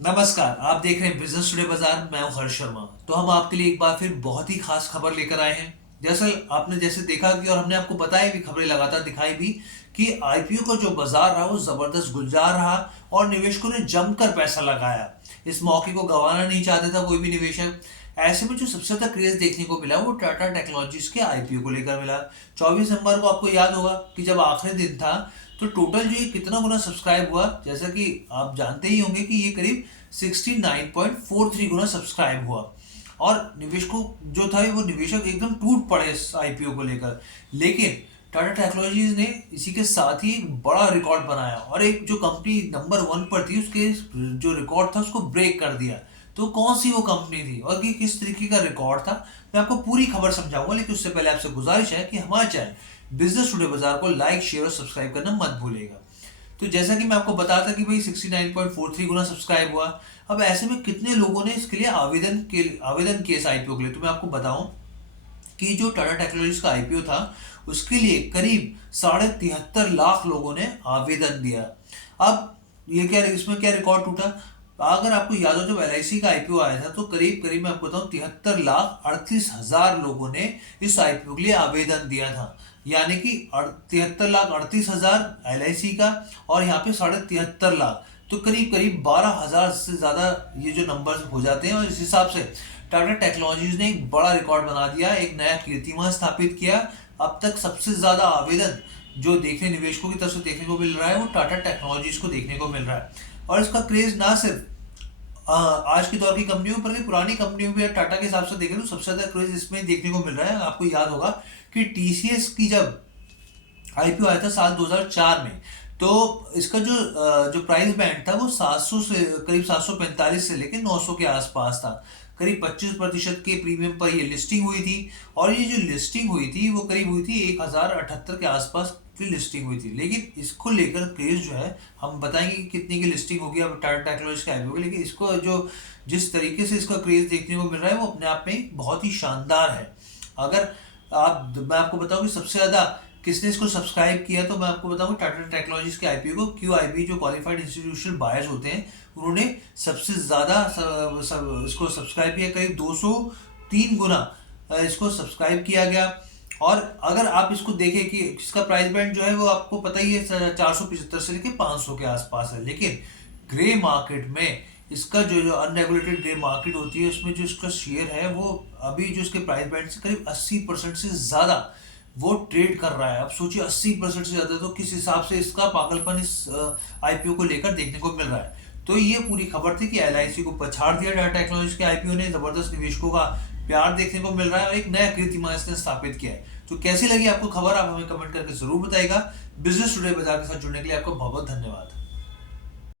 नमस्कार, आप देख रहे हैं बिजनेस टुडे बाजार। मैं हूं हर्ष शर्मा। तो हम आपके लिए एक बार फिर बहुत ही खास खबर लेकर आए हैं। दरअसल आपने जैसे देखा कि और हमने आपको बताया भी, खबरें लगातार दिखाई भी कि आईपीओ का जो बाजार रहा वो जबरदस्त गुलजार रहा और निवेशकों ने जमकर पैसा लगाया। इस मौके को गंवाना नहीं चाहता था कोई भी निवेशक। ऐसे में जो सबसे ज्यादा क्रेज देखने को मिला वो टाटा टेक्नोलॉजीज के आईपीओ को लेकर मिला। 24 नवंबर को आपको याद होगा कि जब आखिरी दिन था तो टोटल जो ये कितना गुना सब्सक्राइब हुआ, जैसा कि आप जानते ही होंगे कि ये करीब 69.43 गुना सब्सक्राइब हुआ। और निवेशकों जो था वो निवेशक एकदम टूट पड़े इस आईपीओ को लेकर। लेकिन टाटा टेक्नोलॉजीज ने इसी के साथ ही एक बड़ा रिकॉर्ड बनाया और एक जो कंपनी नंबर 1 पर थी उसके जो रिकॉर्ड था उसको ब्रेक कर दिया। तो कौन सी वो कंपनी थी और कि किस तरीके का रिकॉर्ड था, मैं आपको पूरी खबर समझाऊंगा। लेकिन उससे पहले आपसे गुजारिश है कि हमारे चैनल बिजनेस टुडे बाजार को लाइक, शेयर और सब्सक्राइब करना मत भूलिएगा। तो जैसा कि मैं आपको बताया था कि भाई 69.43 गुना सब्सक्राइब हुआ। अब ऐसे में कितने लोगों ने इसके लिए आवेदन किया इस आईपीओ के लिए, तो मैं आपको बताऊं कि जो टाटा टेक्नोलॉजीज का आईपीओ था उसके लिए करीब 73.5 लाख लोगों ने आवेदन दिया। अब ये क्या, इसमें क्या रिकॉर्ड टूटा। अगर आपको याद हो जब एलआईसी का आईपीओ आया था तो करीब करीब मैं आपको बताऊं 73,38,000 लोगों ने इस आईपीओ के लिए आवेदन दिया था। यानी कि 73,38,000 एलआईसी का और यहाँ पे 73.5 लाख, तो करीब करीब 12,000 से ज्यादा ये जो नंबर हो जाते हैं। और इस हिसाब से टाटा टेक्नोलॉजीज ने एक बड़ा रिकॉर्ड बना दिया, एक नया कीर्तिमान स्थापित किया। अब तक सबसे ज्यादा आवेदन जो देखने निवेशकों की तरफ से देखने को मिल रहा है वो टाटा टेक्नोलॉजीज को देखने को मिल रहा है। और इसका क्रेज ना सिर्फ आज के दौर की कंपनियों पर पुरानी कंपनियों में टाटा के हिसाब से देखें तो सबसे ज्यादा क्रेज इसमें देखने को मिल रहा है। आपको याद होगा कि टीसीएस की जब आईपीओ आया था साल 2004 में, तो इसका जो प्राइस बैंड था वो 700 से करीब 745 से लेकर 900 के आसपास था। करीब 25% के प्रीमियम पर ये लिस्टिंग हुई थी। और ये जो लिस्टिंग हुई थी वो करीब हुई थी 1078 के आसपास की लिस्टिंग हुई थी। लेकिन इसको लेकर क्रेज जो है, हम बताएंगे कि कितनी की लिस्टिंग होगी अब टाटा टेक्नोलॉजी के आईपीओ की। लेकिन इसको जो जिस तरीके से इसका क्रेज देखने को मिल रहा है वो अपने आप में बहुत ही शानदार है। अगर मैं आपको बताऊं कि सबसे ज्यादा किसने इसको सब्सक्राइब किया, तो मैं आपको बताऊं टाटा टेक्नोलॉजीज के आईपीओ को क्यूआईबी जो क्वालिफाइड इंस्टीट्यूशनल बायर्स होते हैं उन्होंने सबसे ज्यादा इसको सब्सक्राइब किया, करीब 203 गुना इसको सब्सक्राइब किया गया। और अगर आप इसको देखें कि इसका प्राइस बैंड जो है वो आपको पता ही है 475 से लेके 500 के आसपास है। लेकिन ग्रे मार्केट में इसका जो जो अनरेगुलेटेड ग्रे मार्केट होती है उसमें जो इसका शेयर है वो अभी जो इसके प्राइस बैंड से करीब 80% से ज्यादा वो ट्रेड कर रहा है। अब सोचिए 80% से ज्यादा, तो किस हिसाब से इसका पागलपन इस आईपीओ को लेकर देखने को मिल रहा है। तो ये पूरी खबर थी कि एलआईसी को पछाड़ दिया टाटा टेक्नोलॉजी के आईपीओ ने। जबरदस्त निवेशकों का प्यार देखने को मिल रहा है और एक नया कीर्तिमान इसने स्थापित किया है। तो कैसी लगी आपको खबर, आप हमें कमेंट करके जरूर बताइएगा। बिजनेस टुडे बाजार के साथ जुड़ने के लिए आपका बहुत बहुत धन्यवाद।